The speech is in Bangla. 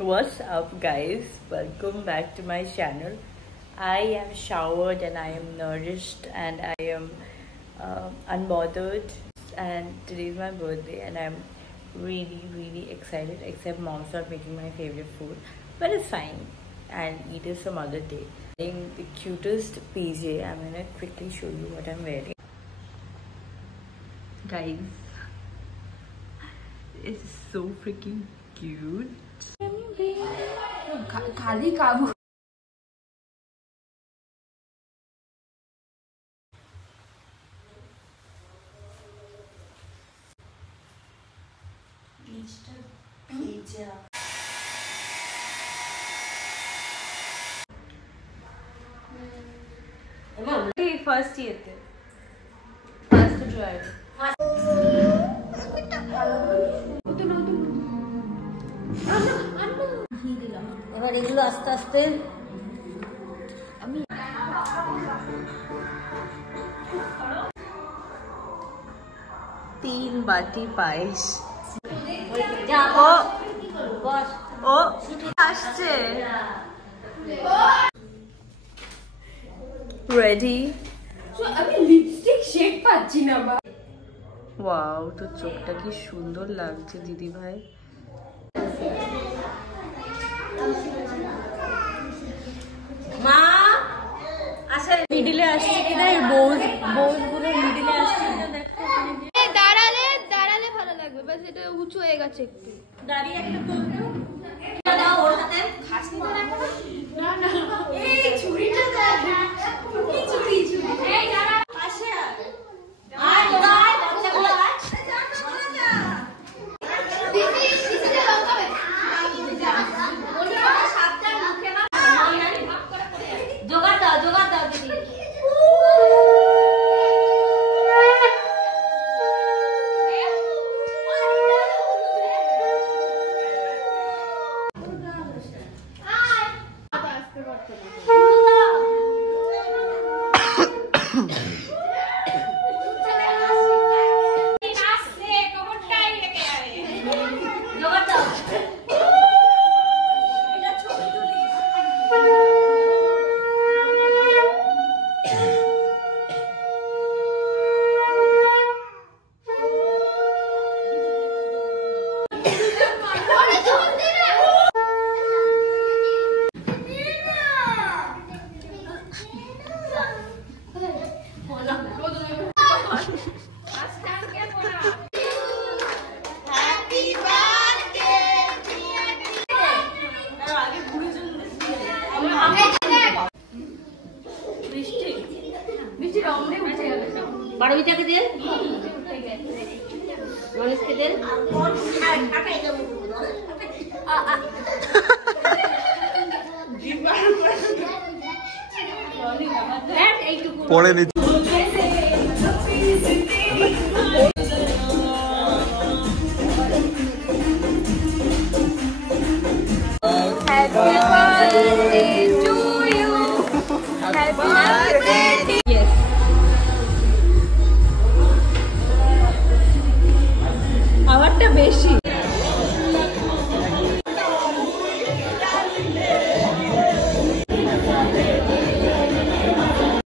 What's up guys, welcome back to my channel. I am showered and I am nourished and I am unbothered, and today is my birthday and I'm really excited, except mom's not making my favorite food, but it's fine, and eat it some other day. I'm wearing the cutest PJ. I'm gonna quickly show you what I'm wearing. Guys, it's so freaking cute. खाली काबू फर्स्ट येते फर्स्ट ड्राइव এবার এগুলো আস্তে আস্তে আমি 3 বাটি পায়েস ও আসছে রেডি আমি লিপস্টিক শেড পাচ্ছি না বা ওয়াও তো চোখটা কি সুন্দর লাগছে দিদি ভাই মা আসে মিডিলে আসছে কিনা এই বোনগুলো মিডিলে আসছে কিনা দেখো দাঁড়ালে ভালো লাগবে বাস এটা উঁচু হয়ে গেছে একটু দাঁড়িয়ে একটা তো দাও ওর হাতে খাসনি তো না এই ছুরিটা দাও কি ছুরি এই দাঁড়া পাশে আয় আয় বাচ্চাগুলো আয় দিদি দিদি লঙ্কাবে সাবধান মুখে না জোগাড় দাও দিদি বারবিটাকে দে মনীষকে দে পরে নিচ্ছি